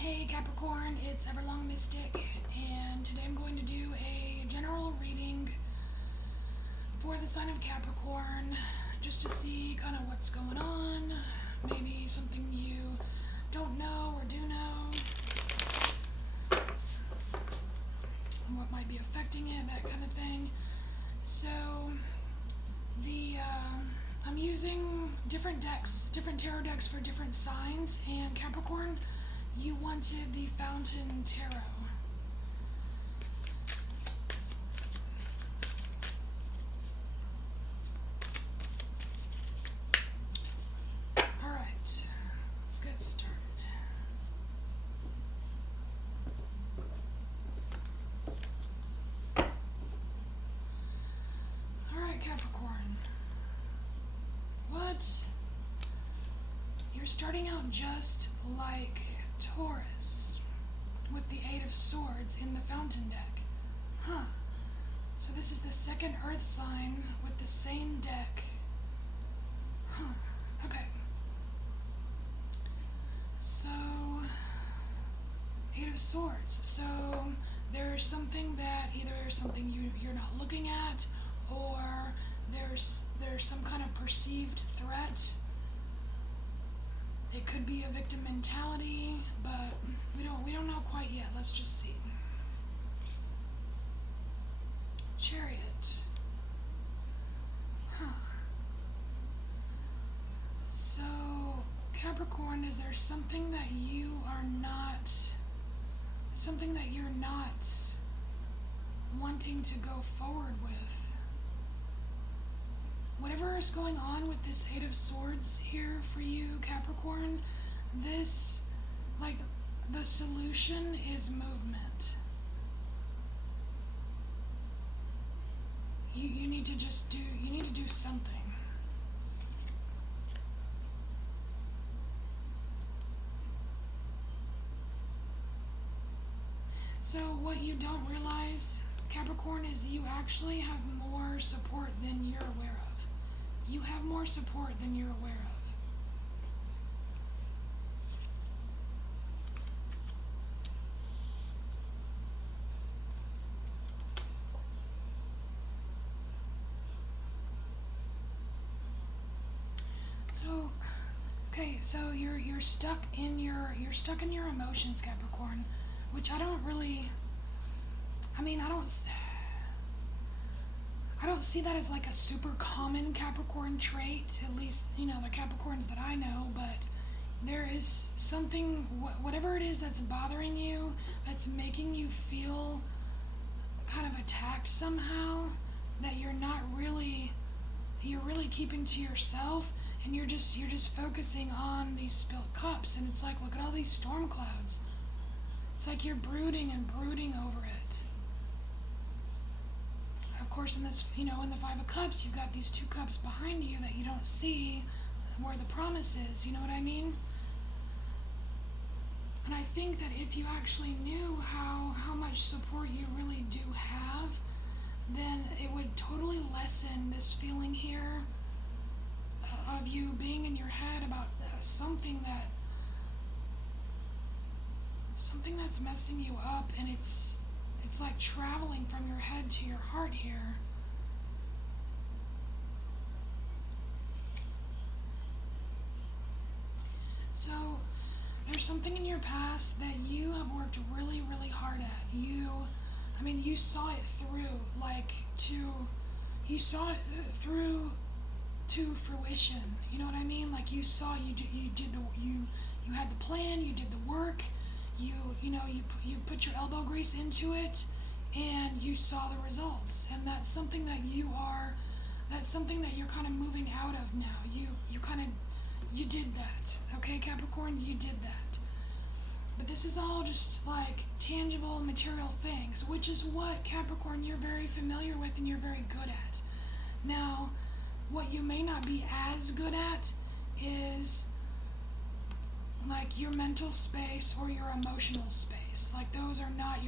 Hey Capricorn, it's Everlong Mystic, and today I'm going to do a general reading for the sign of Capricorn, just to see kind of what's going on, maybe something you don't know or do know, and what might be affecting it, that kind of thing. So, I'm using different decks, different tarot decks for different signs, and Capricorn, you wanted the Fountain Tarot. Alright, let's get started. Alright, Capricorn. What? You're starting out just like Taurus, with the Eight of Swords in the Fountain deck. Huh. So this is the second Earth sign with the same deck. Huh. Okay. So, Eight of Swords. So there's something that either something you're not looking at, or there's some kind of perceived threat. It could be a victim mentality, but we don't know quite yet. Let's just see. Chariot. Huh. So, Capricorn, is there something that you're not wanting to go forward with? Whatever is going on with this Eight of Swords here for you, Capricorn, this, the solution is movement. You need to do something. So what you don't realize, Capricorn, is you actually have more support than you're aware of. You have more support than you're aware of. So, okay, so you're stuck in your emotions, Capricorn, which I don't see that as like a super common Capricorn trait, at least, the Capricorns that I know, but there is something, whatever it is that's bothering you, that's making you feel kind of attacked somehow, that you're really keeping to yourself, and you're just focusing on these spilled cups, and it's like, look at all these storm clouds. It's like you're brooding and brooding over it. Of course, in this, in the Five of Cups, you've got these two cups behind you that you don't see where the promise is, you know what I mean? And I think that if you actually knew how much support you really do have, then it would totally lessen this feeling here of you being in your head about something that's messing you up, and it's like traveling from your head to your heart here. So there's something in your past that you have worked really, really hard at. You saw it through, you saw it through to fruition. You know what I mean? Like, you saw, you had the plan, you did the work, you put your elbow grease into it, and you saw the results. And that's something that you're kind of moving out of now. You did that. Okay, Capricorn, you did that. But this is all just like tangible, material things, which is what, Capricorn, you're very familiar with and you're very good at. Now, what you may not be as good at is like your mental space or your emotional space. Like, those are not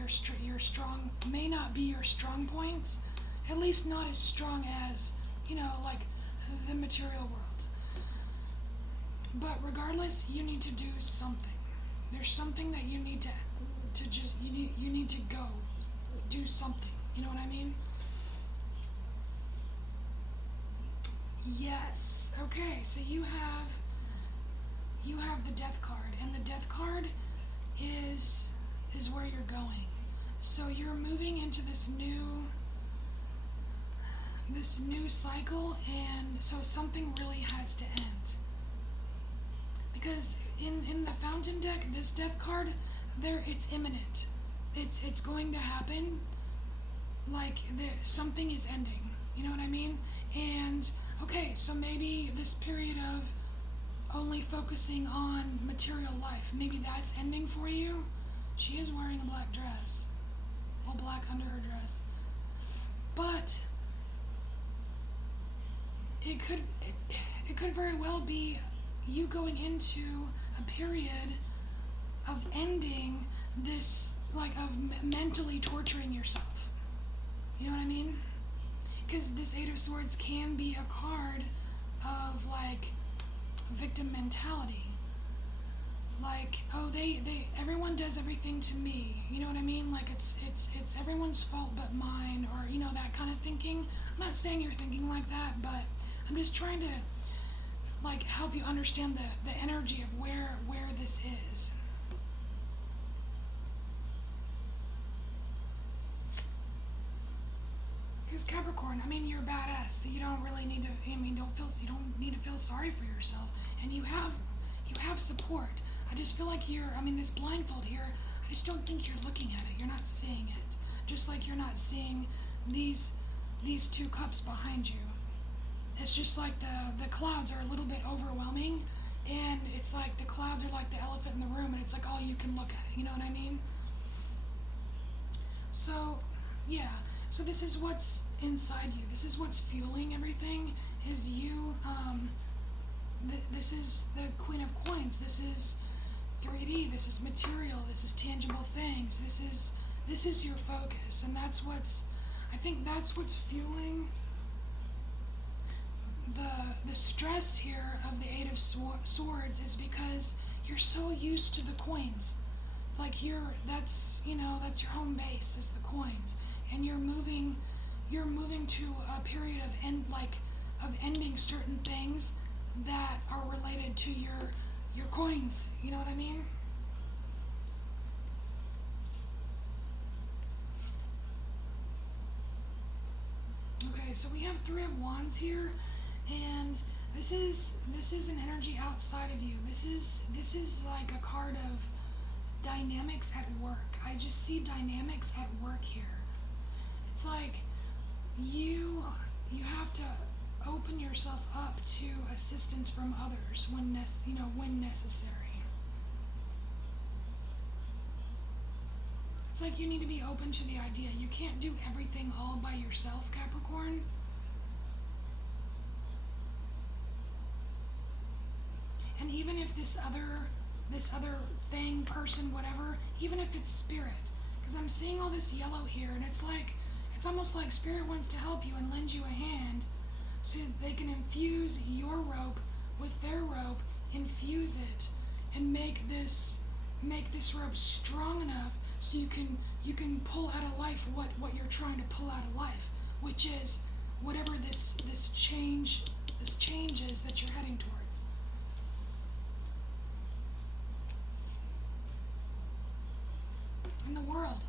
may not be your strong points, at least not as strong as, like the material world. But regardless, you need to do something. there's something that you need to just you need to go do something. You know what I mean? Yes. Okay. So you have the death card, and the death card is where you're going. So you're moving into this new cycle, and so something really has to end. Because in the fountain deck, this death card, it's imminent. It's going to happen. Like something is ending. You know what I mean? And okay, so maybe this period of only focusing on material life, maybe that's ending for you. She is wearing a black dress. All black under her dress. But it could very well be you going into a period of ending this, like, of mentally torturing yourself. You know what I mean? Because this Eight of Swords can be a card of, like, victim mentality. Like, oh, everyone does everything to me. You know what I mean? Like, it's everyone's fault but mine, or, you know, that kind of thinking. I'm not saying you're thinking like that, but I'm just trying to, like, help you understand the energy of where this is. Because Capricorn, I mean, you're a badass, so you don't really need to, you don't need to feel sorry for yourself, and you have support. I just feel like this blindfold here, I just don't think you're looking at it. You're not seeing it. Just like you're not seeing these two cups behind you. It's just like the clouds are a little bit overwhelming, and it's like the clouds are like the elephant in the room, and it's like all you can look at. You know what I mean? So, yeah. So this is what's inside you. This is what's fueling everything, is you. This is the Queen of Coins. This is 3D. This is material. This is tangible things. This is your focus, and I think that's what's fueling the stress here of the Eight of Swords, is because you're so used to the coins. Like that's your home base, is the coins, and you're moving to a period of ending certain things that are related to your coins. You know what I mean? Okay, so we have Three of Wands here, and this is an energy outside of you. This is like a card of dynamics at work. I just see dynamics at work here. It's like you have to open yourself up to assistance from others when necessary. It's like you need to be open to the idea you can't do everything all by yourself, Capricorn. And even if this other thing, person, whatever, even if it's spirit, because I'm seeing all this yellow here, and it's almost like spirit wants to help you and lend you a hand, so they can infuse your rope with their rope, infuse it, and make this rope strong enough so you can pull out of life what you're trying to pull out of life, which is whatever this change is that you're heading towards. In the world,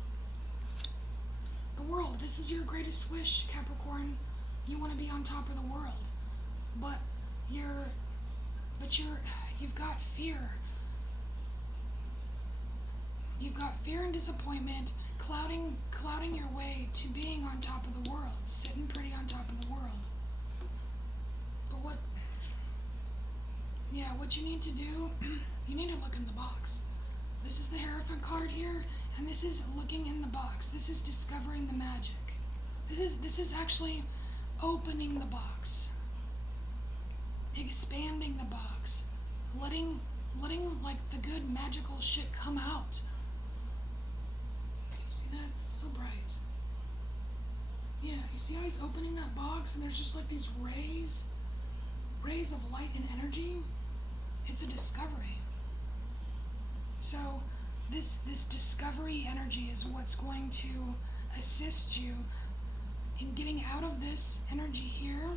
this is your greatest wish, Capricorn. You want to be on top of the world, but you've got fear. You've got fear and disappointment clouding your way to being on top of the world, sitting pretty on top of the world. But what you need to do, you need to look in the box. This is the Hierophant card here, and this is looking in the box. This is discovering the magic. This is actually opening the box, expanding the box, letting like the good magical shit come out. You see that? It's so bright. Yeah, you see how he's opening that box, and there's just like these rays of light and energy? It's a discovery. So this discovery energy is what's going to assist you in getting out of this energy here,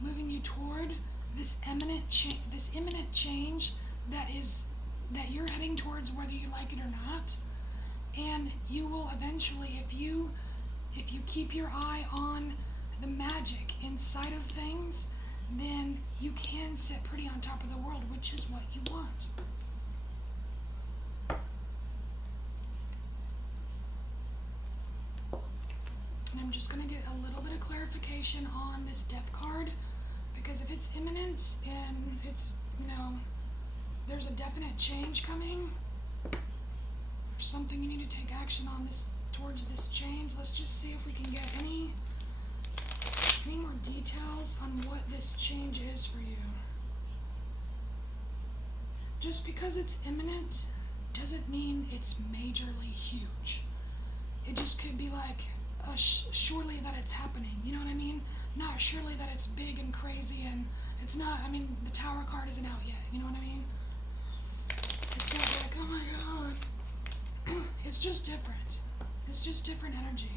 moving you toward this imminent change that you're heading towards, whether you like it or not. And you will eventually, if you keep your eye on the magic inside of things, then you can sit pretty on top of the world, which is what you want. And I'm just going to get a little bit of clarification on this death card, because if it's imminent and it's, there's a definite change coming, there's something you need to take action on towards this change. Let's just see if we can get any more details on what this change is for you. Just because it's imminent doesn't mean it's majorly huge. It just could be like surely that it's happening, you know what I mean? Not surely that it's big and crazy, and it's not, the Tower card isn't out yet, you know what I mean? It's not like, oh my god. It's just different. It's just different energy.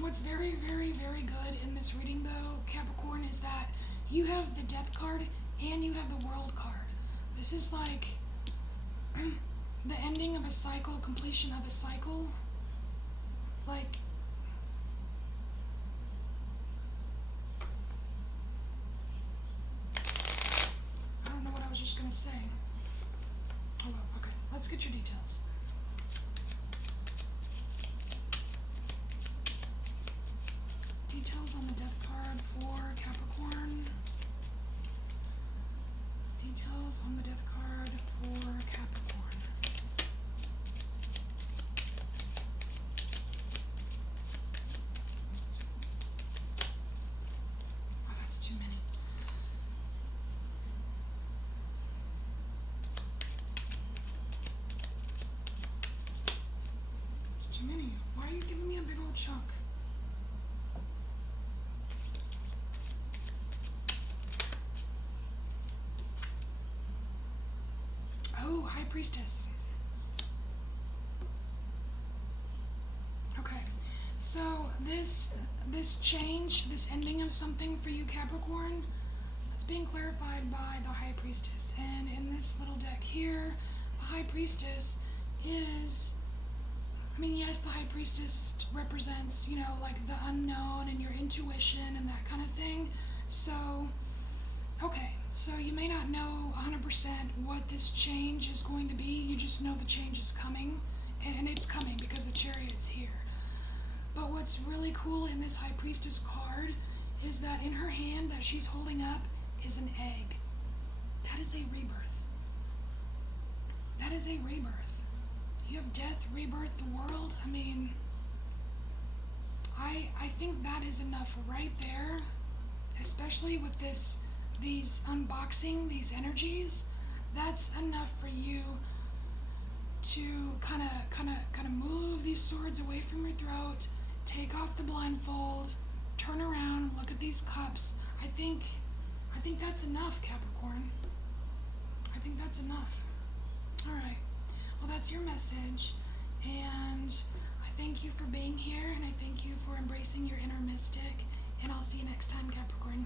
What's very, very, very good in this reading, though, Capricorn, is that you have the Death card and you have the World card. This is like the ending of a cycle, completion of a cycle. Like, I don't know what I was just going to say. Oh, well, okay. Let's get your details. Details on the Death card for Capricorn. Details on the Death card for Capricorn. Oh, that's too many. That's too many. Why are you giving me a big old chunk? Oh, High Priestess. Okay, so this change, this ending of something for you, Capricorn, that's being clarified by the High Priestess. And in this little deck here, the High Priestess is, yes, the High Priestess represents, like the unknown and your intuition and that kind of thing. So, okay, so you may not know 100% what this change is going to be. You just know the change is coming, and it's coming because the Chariot's here. But what's really cool in this High Priestess card is that in her hand that she's holding up is an egg. That is a rebirth. That is a rebirth. You have death, rebirth, the world. I think that is enough right there, especially with these unboxing, these energies. That's enough for you to kind of move these swords away from your throat, take off the blindfold, turn around, look at these cups. I think that's enough, Capricorn. I think that's enough. All right. Well, that's your message, and I thank you for being here, and I thank you for embracing your inner mystic, and I'll see you next time, Capricorn.